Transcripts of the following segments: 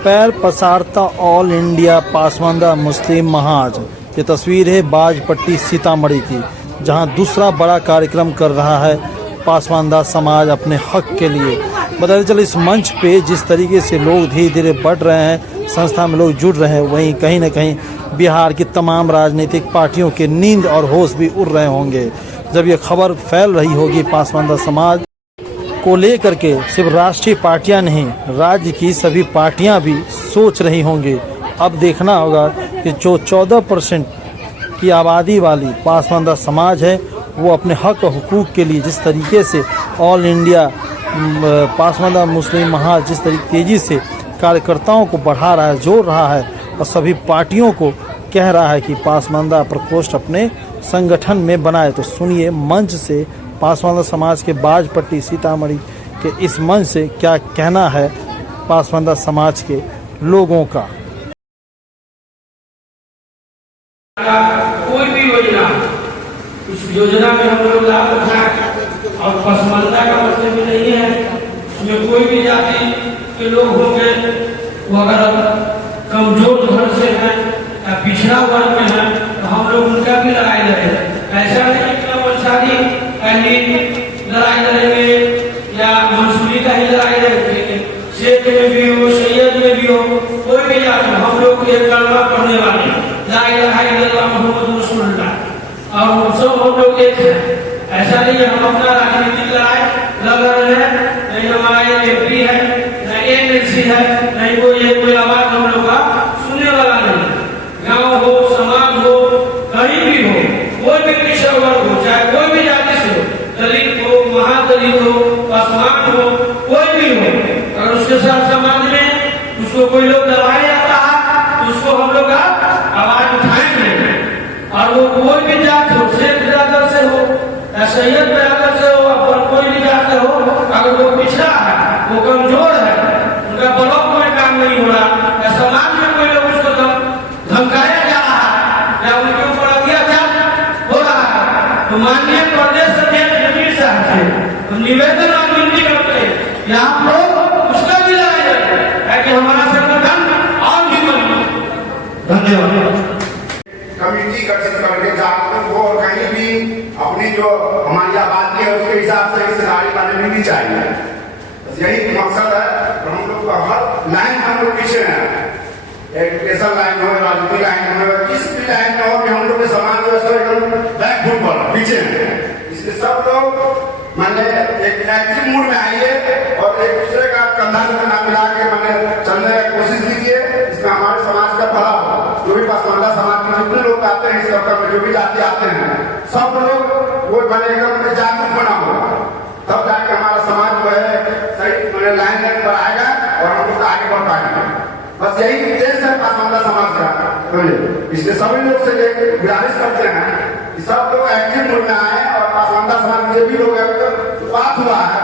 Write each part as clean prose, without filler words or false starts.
पैर पसारता all India पासमानदा मुस्लिम महाज। ये तस्वीर है बाजपट्टी सीतामढ़ी की, जहां दूसरा बड़ा कार्यक्रम कर रहा है पासमानदा समाज अपने हक के लिए। बताते चले इस मंच पे जिस तरीके से लोग धीरे धीरे बढ़ रहे हैं, संस्था में लोग जुड़ रहे हैं, वहीं कहीं न कहीं बिहार की तमाम राजनीतिक पार्टियों के नींद और होश भी उड़ रहे होंगे जब ये खबर फैल रही होगी। पासमानदा समाज को लेकर के सिर्फ राष्ट्रीय पार्टियां नहीं, राज्य की सभी पार्टियां भी सोच रही होंगी। अब देखना होगा कि जो 14% की आबादी वाली पासमानदा समाज है, वो अपने हक और हुकूक के लिए जिस तरीके से ऑल इंडिया पासमानदा मुस्लिम महाज जिस तरीके तेजी से कार्यकर्ताओं को बढ़ा रहा है, जोड़ रहा है और सभी पार्टियों को कह रहा है कि पासमानदा प्रकोष्ठ अपने संगठन में बनाए। तो सुनिए मंच से पासमानदा समाज के बाजपट्टी सीतामढ़ी के इस मंच से क्या कहना है पासमानदा समाज के लोगों का। कोई भी योजना, उस योजना में हम लोग लाभ उठाएं। और पासमानदा का मतलब भी नहीं है उसमें कोई भी जाति के लोग होंगे, वो अगर कमजोर घर से हैं या पिछड़ा वर्ग में है तो हम लोग उनका भी लड़ाई लड़ेंगे। ऐसा नहीं कि हम वंशाली पहली लड़ाई लड़ेंगे या मंसूरी का ही लड़ाई लड़ेंगे। शेख में भी हो, सैयद में भी हो, कोई भी जाति, हम लोग एक कलमा पढ़ने वाले ला इलाहा इल्लल्लाह मुहम्मद रसूलुल्लाह और सब हम लोग एक हैं। ऐसा नहीं है हम अपना राजनीतिक लड़ाई लड़ रहे हैं, नहीं हमारा एमपी है, न एनएलसी है, नहीं कोई आवाज हम लोग का सुनने वाला नहीं। गांव हो, समाज हो, कहीं भी हो, कोई भी पिछड़ा वर्ग हो, चाहे कोई भी जाति से हो, दलित हो, महादलित हो, पासवान हो, कोई भी हो, अगर उसके साथ समाज में उसको कोई लोग दबाया जाता है तो उसको हम लोग आवाज उठाएंगे। और वो कोई भी जात हो, शेख बिरादर से हो या सैयद बिरादर से हो, और कोई भी जात से हो, अगर वो पिछड़ा है, वो कमजोर है, उनका ब्लॉक में काम नहीं हो रहा या समाज में कोई लोग उसको धमकाया जा रहा है या उनके ऊपर अत्याचार हो रहा है, तो माननीय प्रदेश अध्यक्ष जमीर साहब से हम निवेदन और विनती करते हैं कि आप लोग उसका भी लड़ाई लड़ें ताकि हमारा संगठन और भी मजबूत। धन्यवाद। कमेटी गठित करके जागरूक हो और कहीं भी अपनी जो हमारी आबादी है उसके हिसाब से हिस्सेदारी बननी नहीं चाहिए। बस यही मकसद है। तो हम लोग हर लाइन हम लोग पीछे हैं, एजुकेशन लाइन हो, राजनीतिक लाइन हो, किसी भी लाइन में हो कि हम लोग के समाज व्यवस्था एकदम बैकफुट पर पीछे हैं। इसलिए सब लोग मैंने एक एक्टिव मूड में आइए और एक दूसरे का कंधा से कंधा मिला के मैंने चलने की कोशिश कीजिए, इसमें हमारे समाज का भला हो। जो भी पासमानदा समाज के जितने लोग आते हैं इस दफ्तर में, जो भी जाति आते हैं, सब लोग वो मैंने एकदम जागरूक बना होगा, तब जाके हमारा समाज जो है सही मैंने लाइन पर आएगा और हम लोग आगे बढ़ पाएंगे। बस यही उद्देश्य है पासमानदा समाज का। इसलिए सभी लोग से गुजारिश करते हैं कि सब लोग एक्टिव मूड में आए और पासमानदा समाज के भी लोग बात हुआ है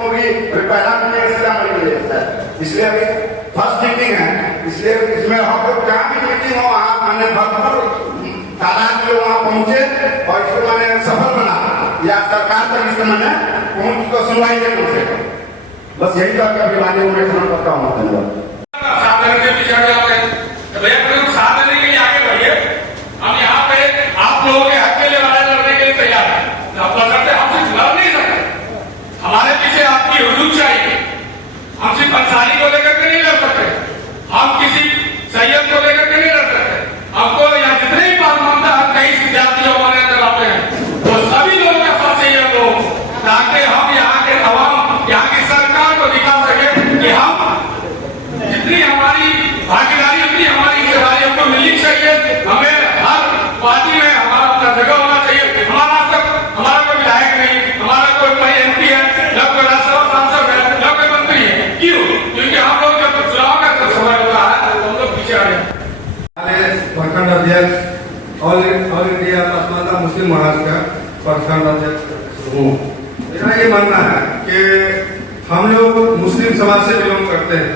होगी पहला इसलिए अभी फर्स्ट मीटिंग है, इसलिए इसमें हम लोग जहाँ भी मीटिंग हो वहाँ मैंने भरपूर तादाद में वहाँ पहुंचे और इसको मैंने सफल बना या सरकार तक इसको मैंने पहुंच को सुनवाई के पहुंचे। बस यही तो आपका बीमारी में करता हूँ। धन्यवाद। हम यहाँ पे आप लोगों के हक के लिए लड़ाई लड़ने के लिए तैयार हैं। आप लड़ सकते, हम सिर्फ लड़ नहीं सकते, हमारे पीछे आपकी हुजूर चाहिए। हम सिर्फ अंसारी को लेकर के नहीं लड़ सकते, हम किसी सैयद को लेकर के नहीं लड़ सकते। हमको यहाँ जितने भी पासमानदा कई जातियों हमारे अंदर आते हैं वो सभी लोगों का साथ चाहिए हम लोग, ताकि हम यहाँ के अवाम, यहाँ की सरकार को दिखा सके कि हम जितनी हमारी भागीदारी, उतनी हमारी हिस्सेदारी हमको मिलनी चाहिए। हमें हर पार्टी में हमारा अपना जगह होना चाहिए। हमारा कोई विधायक नहीं, हमारा कोई एमपी है, न कोई राज्यसभा सांसद है, न कोई मंत्री है। क्यों? क्योंकि हम लोग जब चुनाव का समय होता है तो हम लोग पीछे आ रहे हैं। प्रखंड अध्यक्ष ऑल इंडिया पासमानदा मुस्लिम महाज का प्रखंड अध्यक्ष हूँ। मेरा ये मानना है कि हम लोग मुस्लिम समाज से बिलोंग करते हैं,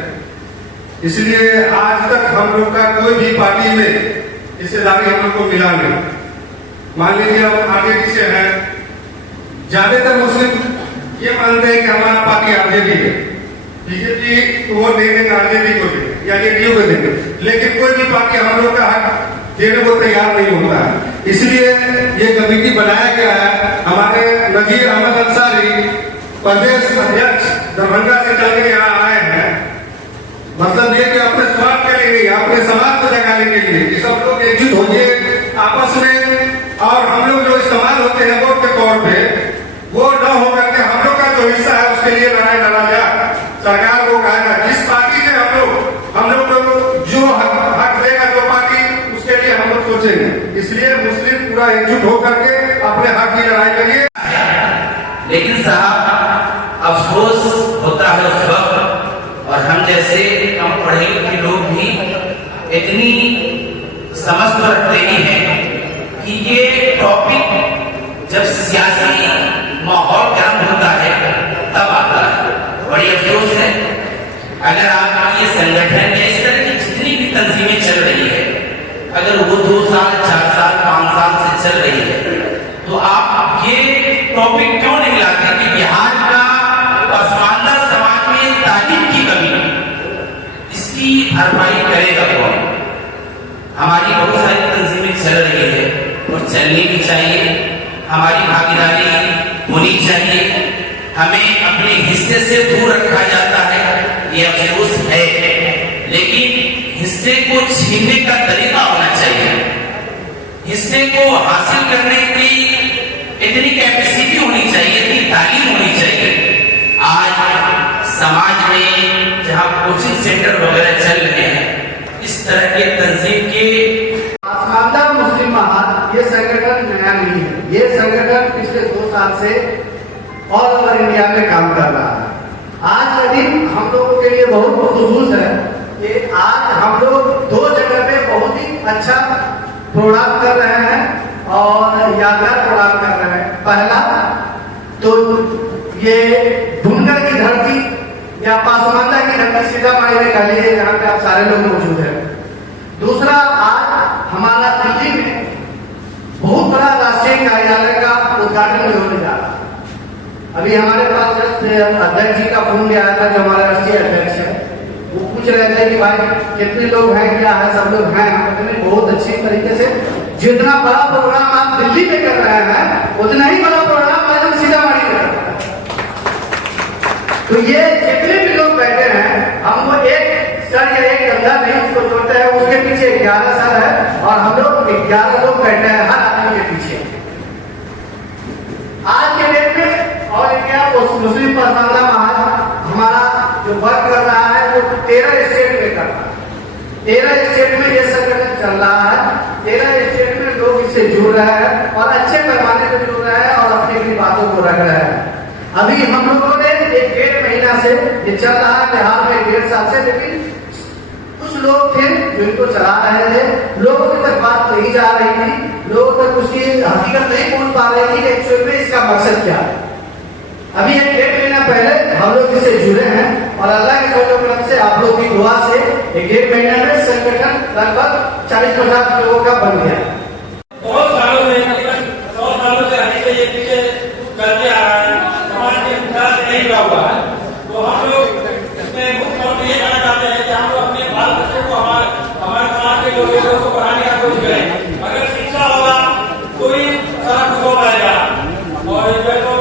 इसलिए आज तक हम लोग का कोई भी पार्टी में हिस्सेदारी हम लोग को मिला नहीं। मान लीजिए हम आरजेडी से हैं, ज्यादातर मुस्लिम ये मानते हैं कि हमारा पार्टी आरजेडी है, बीजेपी को वोट देने का आरजेडी को दे या जेडीयू को देंगे, लेकिन कोई भी पार्टी हम लोग का हक देने को तैयार नहीं होता है। इसलिए ये कमेटी बनाया गया है। हमारे नजीर अहमद अंसारी प्रदेश अध्यक्ष दरभंगा से चल के यहाँ आए हैं, मतलब ये कि अपने स्वार्थ के लिए नहीं, अपने समाज को जगाने के लिए कि सब लोग एकजुट होइए आपस में, और हम लोग जो इस्तेमाल होते हैं वोट के तौर पे वो न होकर के हम लोग का जो हिस्सा है उसके लिए लड़ाई लड़ा जाए। सरकार को कहेगा जिस पार्टी से हम लोग को जो हक देगा जो पार्टी, उसके लिए हम लोग सोचेंगे। इसलिए मुस्लिम पूरा एकजुट होकर के अपने हक की लड़ाई करिए। लेकिन साहब अफसोस होता है उस वक्त, और हम जैसे कम पढ़े लिखे लोग भी इतनी समझ तो रखते ही हैं कि ये टॉपिक जब सियासी माहौल गर्म होता है तब आता है। बड़ी अफसोस है अगर आप ये संगठन में इस तरह की जितनी भी तंजीमें चल रही है, अगर वो 2 साल 4 साल 5 साल से चल रही है, तो आप ये टॉपिक क्यों नहीं लाते कि बिहार का पसमानदा समाज में तालीम की कमी, इसकी भरपाई करेगा कौन? हमारी बहुत सारी तंजीमें चल रही है और चलनी भी चाहिए, हमारी भागीदारी होनी चाहिए। हमें अपने हिस्से से दूर रखा जाता है, ये अफसोस है, लेकिन हिस्से को छीनने का तरीका होना चाहिए। हिस्से को हासिल करने की इतनी कैपेसिटी होनी चाहिए, इतनी तालीम होनी चाहिए। आज समाज में जहां कोचिंग सेंटर वगैरह चल रहे हैं, इस तरह के तंजीम के पासमानदा मुस्लिम महाज ये संगठन नया नहीं है। ये संगठन पिछले 2 साल से ऑल ओवर इंडिया में काम कर रहा है। आज का दिन हम लोगों के लिए बहुत खुशूस है कि आज हम लोग 2 जगह पे बहुत ही अच्छा प्रोग्राम कर रहे हैं और यादगार प्रोग्राम कर रहे हैं। पहला तो ये ढूंढर की धरती या पासमानदा की धरती सीतामढ़ी में कह लीजिए, जहाँ पे आप सारे लोग मौजूद हैं। दूसरा, आज हमारा दिल्ली में बहुत बड़ा राष्ट्रीय कार्यालय का उद्घाटन होने जा रहा है। अभी हमारे पास अध्यक्ष जी का फोन भी आया था, जो हमारे राष्ट्रीय अध्यक्ष है, वो पूछ रहे थे कि भाई कितने लोग हैं, क्या है, सब लोग हैं। हम कहते बहुत अच्छी तरीके से, जितना बड़ा प्रोग्राम आप दिल्ली में कर रहे हैं उतना ही बड़ा प्रोग्राम आज हम सीतामढ़ी में कर रहे हैं। तो ये जितने भी लोग बैठे हैं, हम वो एक सर या एक कंधा नहीं उसको जोड़ते हैं, उसके पीछे 11 सर है और हम लोग 11 लोग बैठे हैं हर आदमी के पीछे। आज के डेट में और इंडिया मुस्लिम पासमानदा महाज हमारा जो वर्क कर रहा है वो 13 स्टेट में कर रहा है। 13 स्टेट में ये संगठन चल रहा है। 13 स्टेट में लोग इससे जुड़ रहे हैं और अच्छे पैमाने पर जुड़ रहे हैं और अपनी अपनी बातों को रख रहे हैं। अभी हम लोगों ने 1.5 महीना से ये चल रहा है बिहार में, 1.5 साल से, लेकिन कुछ लोग थे जो इनको चला रहे थे, लोगों तक बात नहीं जा रही थी, लोगों तक उसकी हकीकत नहीं पहुंच पा रही थी कि एक्चुअल में इसका मकसद क्या है। अभी 1.5 महीना पहले हम लोग इससे जुड़े हैं और अल्लाह के फजल से, आप लोग की दुआ से 1.5 महीना में संगठन लगभग 40-50 लोगों का बन गया। बहुत सालों से 100 सालों से हमें ये पीछे करते आ रहा है, समाज के विकास नहीं हुआ हुआ है। तो हम लोग इसमें मुख्य तौर पर ये कहना चाहते हैं कि हम लोग अपने बाल बच्चों को हमारे समाज के लोगों को पढ़ाने का कोशिश करें। अगर शिक्षा होगा कोई सड़क हो पाएगा, और जो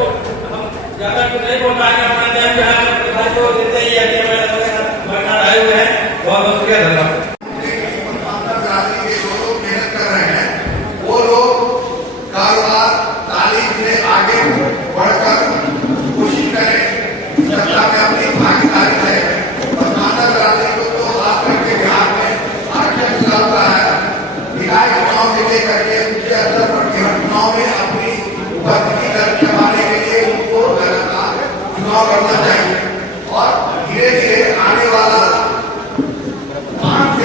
ज्यादा कुछ नहीं बोल पाएंगे, अपने टाइम जो है भाई को देते ही आगे आए हुए हैं। बहुत बहुत शुक्रिया, धन्यवाद। मेहनत कर रहे हैं, वो लोग कारोबार तालीम में आगे बढ़कर कोशिश करें, सत्ता में अपनी भागीदारी है। पासमानदा कराने को तो खास करके बिहार में आरक्षण चलता है, विधायक चुनाव से लेकर के मुख्य स्तर पर चुनाव में अपनी उपस्थिति दर्ज करवाने के लिए उनको लगातार चुनाव करना चाहिए। और धीरे धीरे आने वाला 5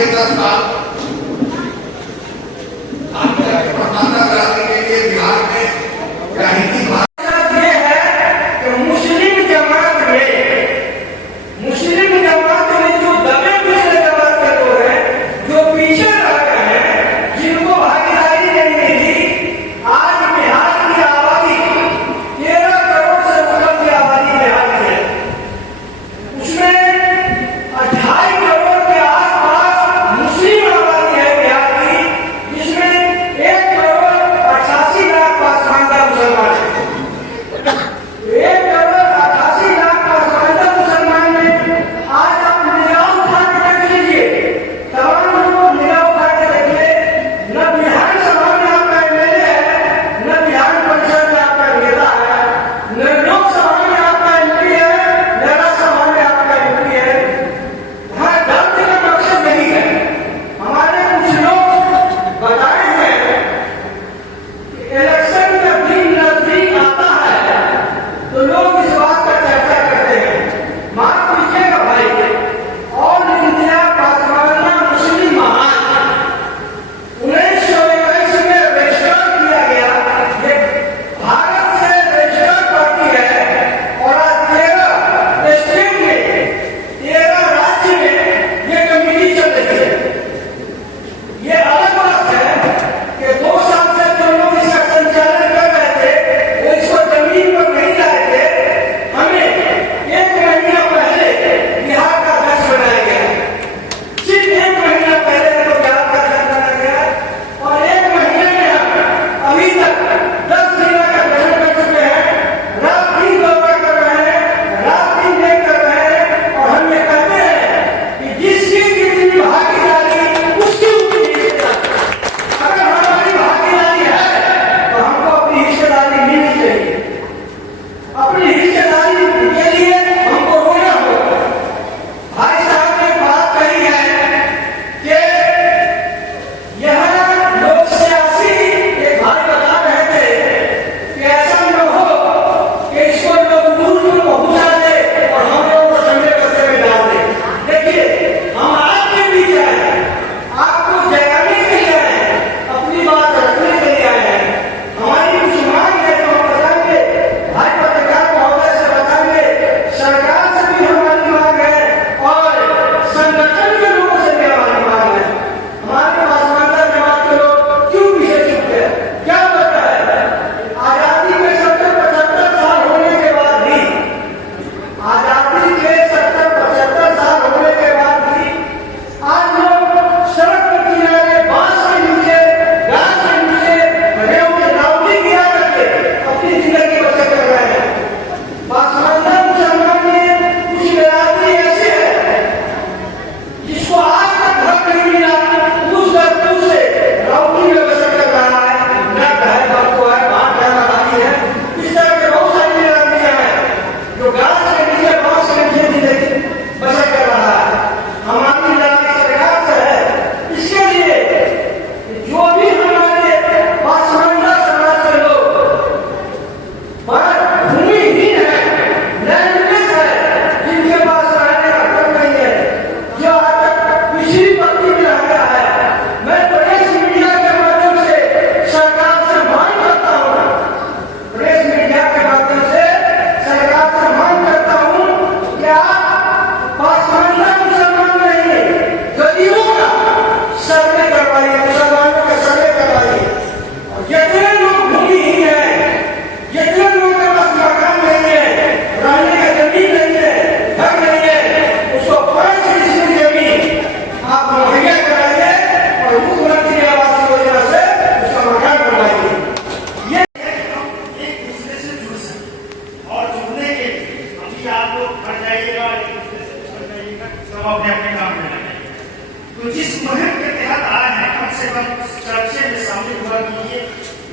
खत आए हैं कम से कम चर्चे में शामिल हुआ कीजिए।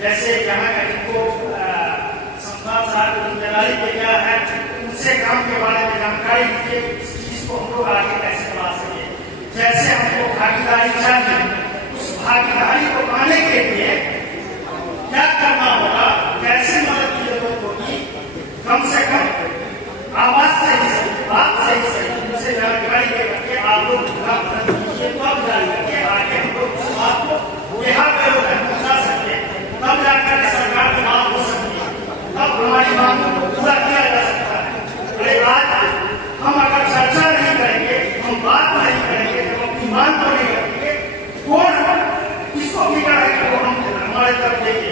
जैसे यहाँ का जिनको संवाद साहब को जिम्मेदारी दे गया है उनसे काम के बारे में जानकारी दीजिए, इस चीज को हम लोग आगे कैसे बढ़ा सके। जैसे हमको भागीदारी चाहिए, उस भागीदारी को पाने के लिए क्या करना होगा, कैसे मदद की जरूरत होगी, कम से कम आवाज से ही सही, बात से ही सही, उनसे जानकारी दे करके आप लोग मदद कीजिए, तब जान करके आगे हम लोग इस बात को बिहार में पहुंचा सकते, तब जाकर सरकार की मांग हो सकती है, तब हमारी मांग को पूरा किया जा सकता है। अरे आज हम अगर चर्चा नहीं करेंगे, हम बात नहीं करेंगे, हम अपनी मांग को नहीं करेंगे, कौन किसको फिक्र है कि वो हम हमारे तरफ देंगे।